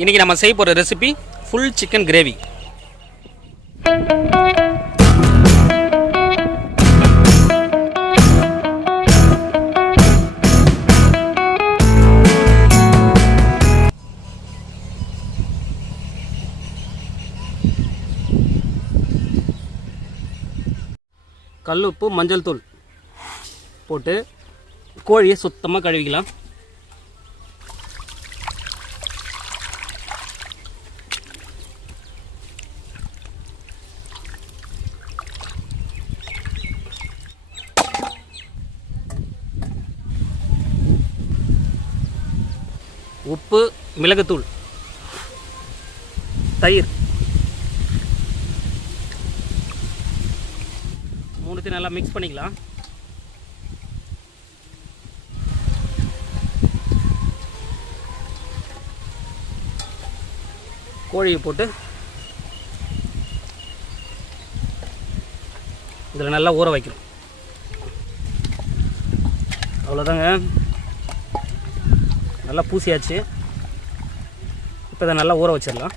இன்றைக்கி நம்ம செய்ய போகிற ரெசிபி ஃபுல் சிக்கன் கிரேவி. கல்லுப்பு மஞ்சள் தூள் போட்டு கோழியை சுத்தமாக கழுவிக்கலாம். உப்பு, மிளகுத்தூள், தயிர் மூணுத்தையும் நல்லா மிக்ஸ் பண்ணிக்கலாம். கோழியை போட்டு இதில் நல்லா ஊற வைக்கணும். அவ்வளோதாங்க, நல்லா பூசியாச்சு. இப்போ இதை நல்லா ஊற வச்சிடலாம்.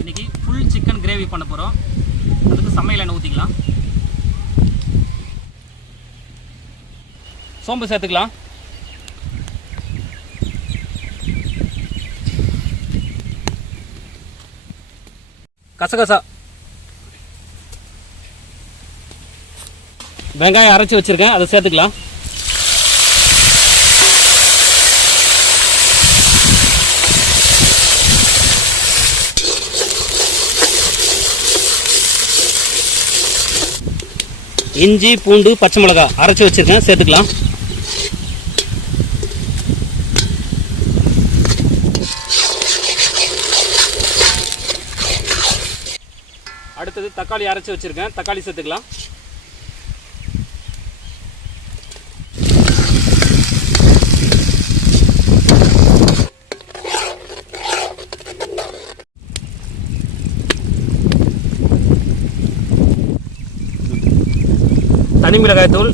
இன்றைக்கி ஃபுல் சிக்கன் கிரேவி பண்ண போகிறோம். அதுக்கு சமையல் எண்ணெய் ஊற்றிக்கலாம். சோம்பு சேர்த்துக்கலாம். கசகசா, வெங்காயம் அரைச்சி வச்சுருக்கேன், அதை சேர்த்துக்கலாம். இஞ்சி, பூண்டு, பச்சை மிளகாய் அரைச்சி வச்சுருக்கேன், சேர்த்துக்கலாம். அடுத்தது தக்காளி அரைச்சி வச்சுருக்கேன், தக்காளி சேர்த்துக்கலாம். தனி மிளகாய் தூள்,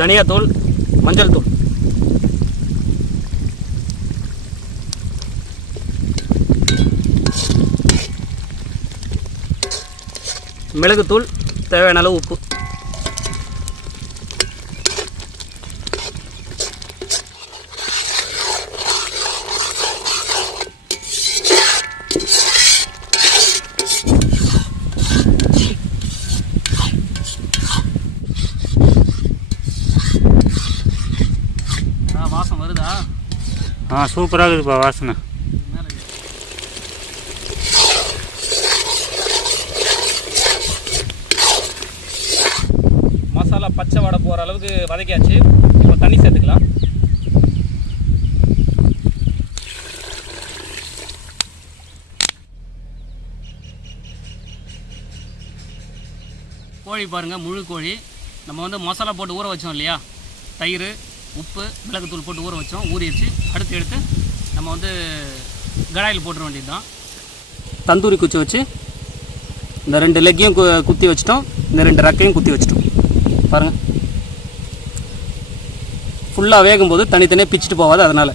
தனியாத்தூள், மஞ்சள் தூள், மிளகுத்தூள், தேவையான அளவு உப்பு. வாசம் வருதா? சூப்பராக இருக்குப்பா வாசனை. மசாலா பச்சை வடை போகிற அளவுக்கு வதக்கியாச்சு. இப்போ தண்ணி சேர்த்துக்கலாம். கோழி பாருங்கள், முழு கோழி. நம்ம வந்து மசாலா போட்டு ஊற வச்சோம் இல்லையா, தயிர், உப்பு, மிளகுத்தூள் போட்டு ஊற வச்சோம், ஊறிடுச்சு. அடுத்து எடுத்து நம்ம வந்து கடாயில் போட்டுற வேண்டியது தான். தந்தூரி குச்சி வச்சு இந்த 2 லெக்கையும் குத்தி வச்சிட்டோம், இந்த 2 ரெக்கையும் குத்தி வச்சிட்டோம். பாருங்கள், ஃபுல்லாக வேகும்போது தனித்தனியாக பிச்சுட்டு போகாது. அதனால்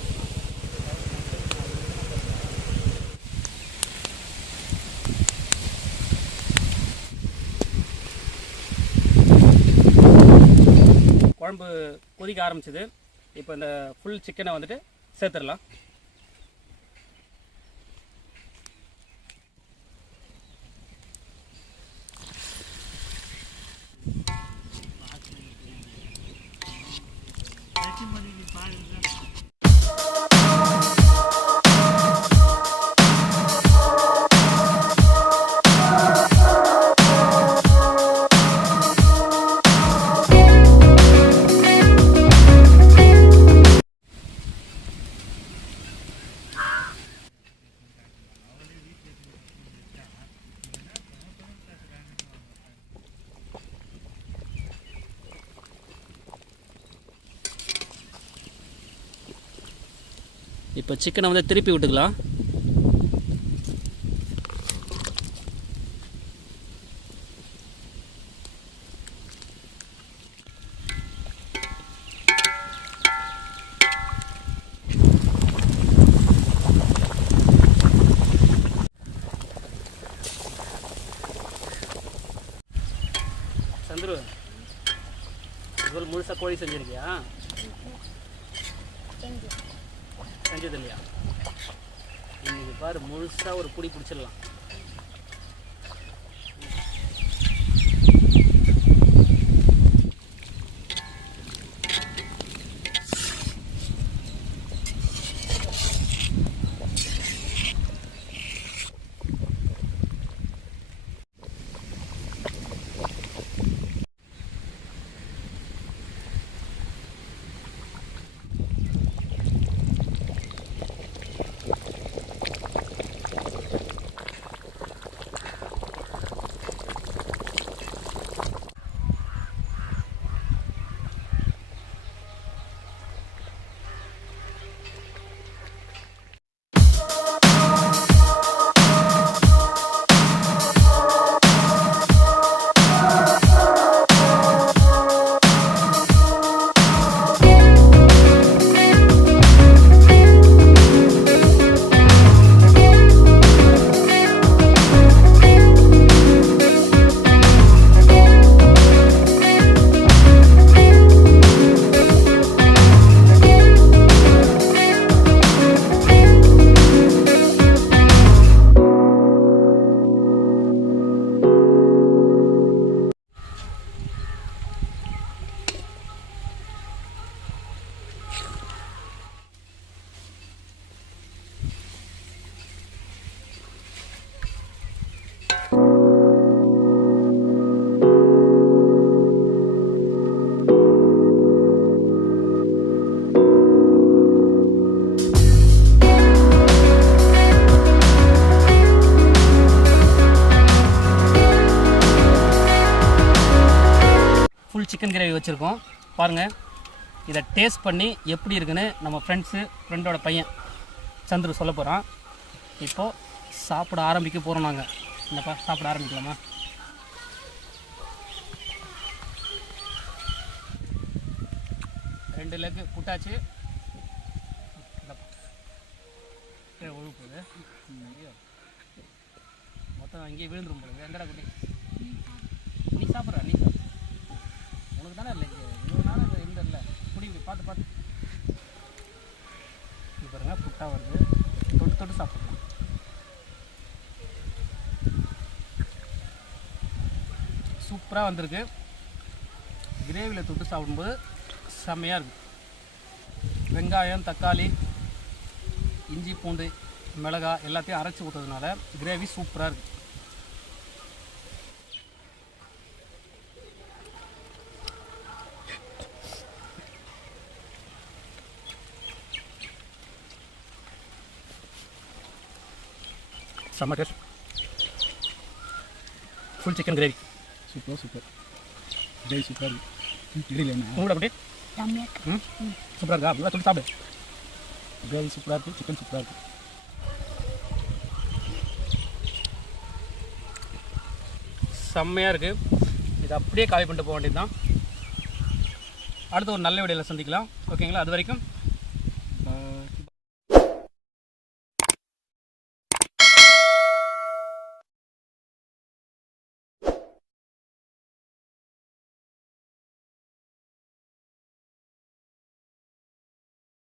குழம்பு கொதிக்க ஆரம்பிச்சது. இப்போ இந்த ஃபுல் சிக்கனை வந்துட்டு சேர்த்துடலாம். இப்போ சிக்கனை வந்து திருப்பி விட்டுக்கலாம். சந்துரு, இவ்வளோ முழுசாக கோழி செஞ்சுருக்கியா? செஞ்சது இல்லையா? இன்னைக்கு பாரு, முழுசாக ஒரு புடி பிடிச்சிடலாம். ஃபுல் சிக்கன் கிரேவி வச்சுருக்கோம். பாருங்கள், இதை டேஸ்ட் பண்ணி எப்படி இருக்குன்னு நம்ம ஃப்ரெண்டோட பையன் சந்துரு சொல்ல போகிறான். இப்போது சாப்பிட ஆரம்பிக்க போகிறோம். நாங்கள் என்னப்பா சாப்பிட ஆரம்பிக்கலாமா? ரெண்டு லெக்கு புட்டாச்சு. ஒழுப்புது மொத்தம் அங்கேயே விழுந்துரும் போடுங்க. எங்கடா குட்டி, நீ சாப்பிட்ற, நீ சாப்பிட்ற, உனக்கு தானே இல்லை இவ்வளோ நாள் இல்லை குடி பார்த்து பார்த்து. இப்போ பாருங்க, புட்டா வருது, தொட்டு தொட்டு சாப்பிடலாம். சூப்பராக வந்திருக்கு. கிரேவியில் தொட்டு சாப்பிடும்போது செம்மையாக இருக்குது. வெங்காயம், தக்காளி, இஞ்சி, பூண்டு, மிளகாய் எல்லாத்தையும் அரைச்சி ஊற்றுறதுனால கிரேவி சூப்பராக இருக்குது. செம்ம taste. Full chicken gravy super super. Gravy சூப்பராக இருக்குது. தெரியல என்ன உங்களோட அப்படி சூப்பராக இருக்கா? அப்படிலாம் சொல்லி சாப்பிடு. கிரேவி சூப்பராக இருக்குது, சிக்கன் சூப்பராக இருக்குது. செம்மையாக இருக்குது. இதை அப்படியே காலி பண்ணிட்டு போக வேண்டியது தான். அடுத்து ஒரு நல்ல வீடியோவில் சந்திக்கலாம். ஓகேங்களா? அது வரைக்கும்